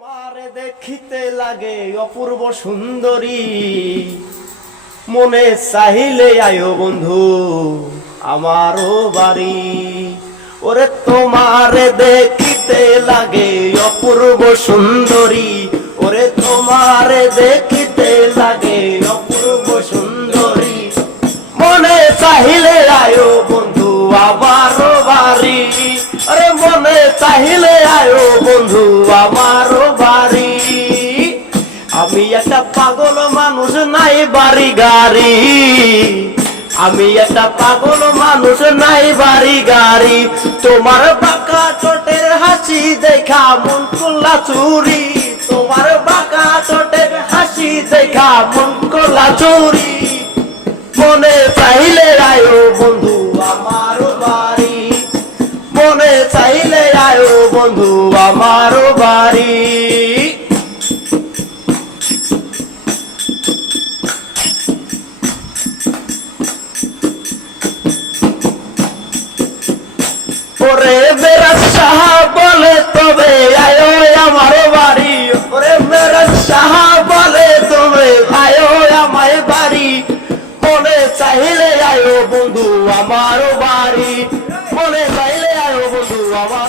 তোমারে দেখিতে লাগে অপূর্ব সুন্দরী, মনে চাহিলে আয়ো বন্ধু আমারও বাড়ি। ওরে তোমারে দেখিতে লাগে অপূর্ব সুন্দরী, ওরে তোমারে দেখিতে লাগে অপূর্ব সুন্দরী, মনে চাহিলে আয়ো বন্ধু আমারও বাড়ি। আরে মনে চাহিলে আয়ো বন্ধু আমারও বাড়ি। আমি একটা পাগল মানুষ নাই বাড়ি গাড়ি, আমি একটা পাগল মানুষ নাই বাড়ি গাড়ি। তোমার বাঁকা ঠোঁটের হাসি দেখা মন করলা চুরি, তোমার বাঁকা ঠোঁটের হাসি দেখা মন করলা চুরি, মনে চাইলে আয়ো বন্ধু আমারও বাড়ি, মনে চাইলে আয়ো বন্ধু আমারও বাড়ি। ওরে মেরা সাহা বলে তবে আয়ো আমার বাড়ি, ওরে মেরা সাহা বলে তবে আয়ো আমার বাড়ি, মনে চাইলে আয়ো বন্ধু আমার বাড়ি, মনে চাইলে আয়ো বন্ধু আমার